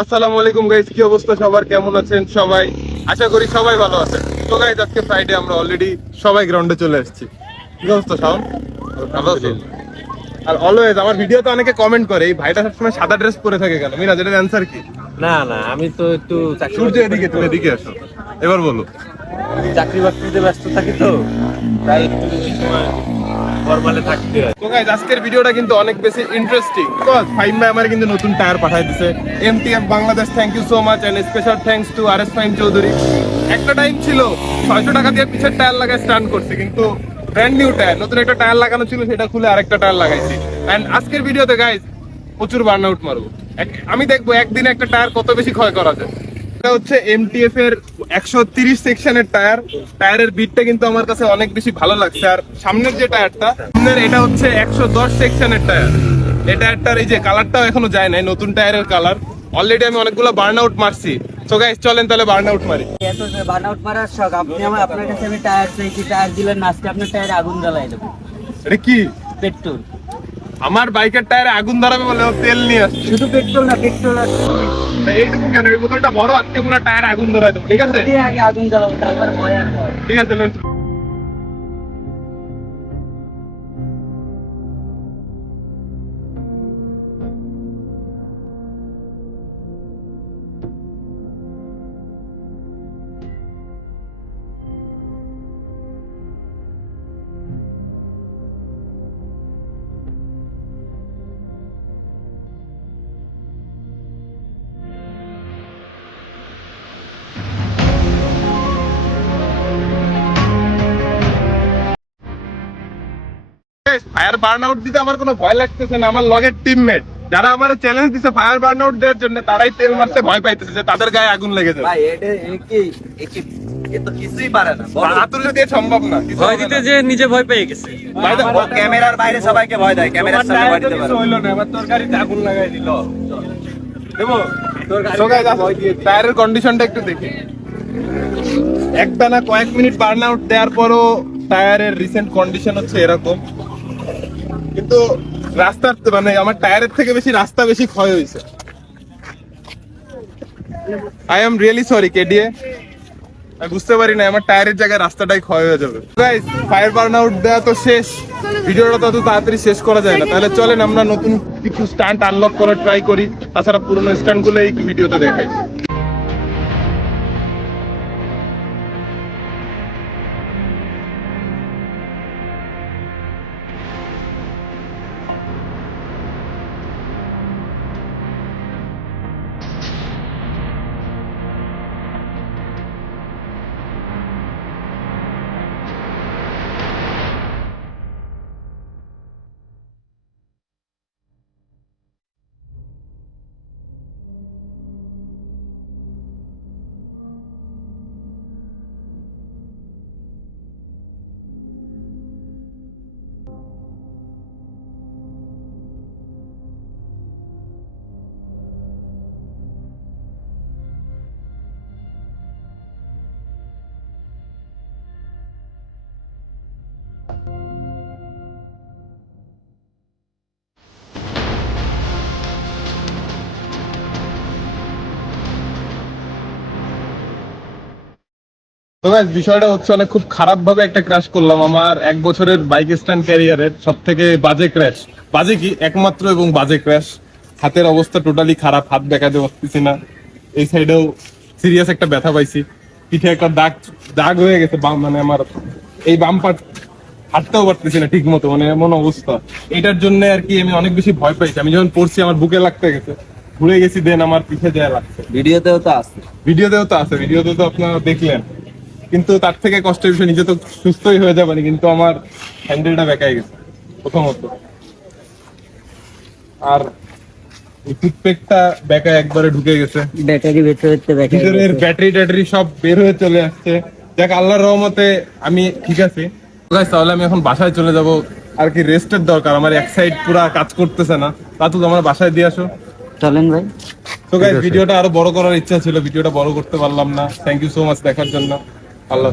আসসালামু আলাইকুম গাইস কি অবস্থা? সবার কেমন আছেন সবাই? আশা করি সবাই ভালো আছেন। তো গাইস আজকে ফ্রাইডে আমরা অলরেডি সবাই গ্রাউন্ডে চলে এসেছি। কি অবস্থা শাওন? ভালো আছো আর অলওয়েজ আমার ভিডিওতে অনেকে কমেন্ট করে এই ভাইটা সবসময় সাদা ড্রেস পরে থাকে কেন? মিরাজ এটার অ্যান্সার কি? না না আমি তো একটু সূর্য এদিকে তুমি এদিকে আসো। এবার বলো। চাকরি বাকরিতে ব্যস্ত থাকি তো তাই একটু ফরমালে থাকতে হয়। তো আজকের ভিডিওটা কিন্তু অনেক বেশি ইন্টারেস্টিং বিকজ আমার কিন্তু নতুন tyre MTF Bangladesh thank you so much and special to R S Faim Chowdhury একটা টাইম ছিল, ছয়শো টাকা দিয়ে পিছের টায়ার লাগায় স্টান্ড করছে, কিন্তু ব্র্যান্ড নিউ টায়ার নতুন একটা টায়ার লাগানো ছিল, সেটা খুলে আরেকটা টায়ার লাগাইছি। এন্ড আজকের ভিডিওতে গাইস প্রচুর বার্ন আউট মারবো আমি দেখব একদিনে একটা টায়ার কত বেশি ক্ষয় করা যায়। এটা হচ্ছে এমটিএফ এর একশো তিরিশ সেকশনের টায়ার। টায়ারের বিটটা কিন্তু আমার কাছে অনেক বেশি ভালো লাগছে। আর সামনের যে টায়ারটা সামনের এটা হচ্ছে একশো দশ সেকশনের টায়ার। এই টায়ারটার এই যে কালারটাও এখনও যায় নাই নতুন টায়ারের কালার। অলরেডি আমি অনেকগুলো বার্ন আউট মারছি। তো গাইস চলেন তাহলে বার্ন আউট মারি। এত বার্নআউট মারার শখ আপনি আমার আপনার কাছে আমি টায়ার চাইছি টায়ার দিলেন আজকে আপনার টায়ারে আগুন জ্বালাই দেবো। এটা কি? পেট্রোল। আমার বাইকের টায়ারে আগুন ধরাবে বলে ও তেল নিয়ে আসছে। শুধু পেট্রোল না পেট্রোল আছে। এইটুকু কেন? এই বোতলটা বড় আজকে পুরো টায়ার আগুন ধরাই দেবো ঠিক আছে? আগে আগুন জ্বালাবো তারপর ঠিক আছে ফায়ার বার্ন আউট দিতে আমার কোনো ভয় লাগতেছে না আমার লগের টিমমেট যারা আমার চ্যালেঞ্জ দিছে ফায়ার বার্ন আউট দেওয়ার জন্য তারাই তেল মারতে ভয় পাইতেছে যে তাদের গায়ে আগুন লেগে যাবে। ভাই এটা কি কি এ তো কিছুই পারে না আতুলে দিয়ে সম্ভব না ভয় দিতে যে নিজে ভয় পেয়ে গেছে। ভাই দেখো, ও ক্যামেরার বাইরে সবাইকে ভয় দেয় ক্যামেরার সামনে ভয় দিতে পারে। হইল না, এবার তোর আগুন লাগাই দিল। দেবো? তোর গাড়িতে So guys, আসো, টায়ারের কন্ডিশনটা একটু দেখি। একটা না কয়েক মিনিট বার্ন আউট দেওয়ার পরও টায়ারের রিসেন্ট কন্ডিশন হচ্ছে এরকম। কিন্তু রাস্তার মানে আমার টায়ারের থেকে বেশি রাস্তা বেশি ক্ষয় হয়েছে। I am really sorry KDA আমি বুঝতে পারি না আমার টায়ারের জায়গায় রাস্তাটাই ক্ষয় হয়ে যাবে। গাইস ফায়ার বার্ন আউট দেওয়া তো শেষ। ভিডিওটা তো অত তাড়াতাড়ি শেষ করা যায় না। তাহলে চলেন আমরা নতুন কিছু স্টান্ট আনলক করার ট্রাই করি। তাছাড়া পুরোনো স্টান্টগুলো এই ভিডিওতে দেখাই। তো guys, বিষয়টা হচ্ছে অনেক খুব খারাপ ভাবে একটা ক্র্যাশ করলাম আমার এক বছরের বাইক স্ট্যান্ড ক্যারিয়ারের সব থেকে বাজে ক্র্যাশ বাজে কি? একমাত্র এবং বাজে ক্র্যাশ হাতের অবস্থা টোটালি খারাপ হাত দেখাতে পারতেছি না। এই সাইডেও সিরিয়াস একটা ব্যথা পাইছি। পিঠে একটা দাগ দাগ হয়ে গেছে বাম মানে আমার এই বাম পাট হাঁটতেও পারতেছি না ঠিক মতো মানে এমন অবস্থা। এটার জন্য আর কি আমি অনেক বেশি ভয় পাইছি। আমি যখন পড়ছি আমার বুকে লাগতে গেছে। ঘুরে গেছি দেন আমার পিঠে দেয়া লাগছে। ভিডিওতেও তো আছে। ভিডিওতেও তো আছে। ভিডিওতে তো আপনারা দেখলেন। কিন্তু তার থেকে কষ্টের বিষয় নিজে তো সুস্থই হয়ে যাবে কিন্তু আমার হ্যান্ডেলটা বেঁকাই গেছে প্রথমত। আর টুথপেকটা একবারে ঢুকে গেছে। ব্যাটারি ভেতরে ভিতরের ব্যাটারি ট্যাটারি সব বের হয়ে চলে আসছে। দেখ আল্লাহর রহমতে আমি ঠিক আছি। তাহলে আমি এখন বাসায় চলে যাব। আর কি রেস্টের দরকার আমার এক সাইড পুরা কাজ করতেছে না। তাতু আমার বাসায় দিয়ে আসো। চলেন ভাই। তো গাইস ভিডিওটা আরও বড় করার ইচ্ছা ছিল ভিডিওটা বড় করতে পারলাম না। থ্যাংক ইউ সো মাচ দেখার জন্য। আল্লাহ।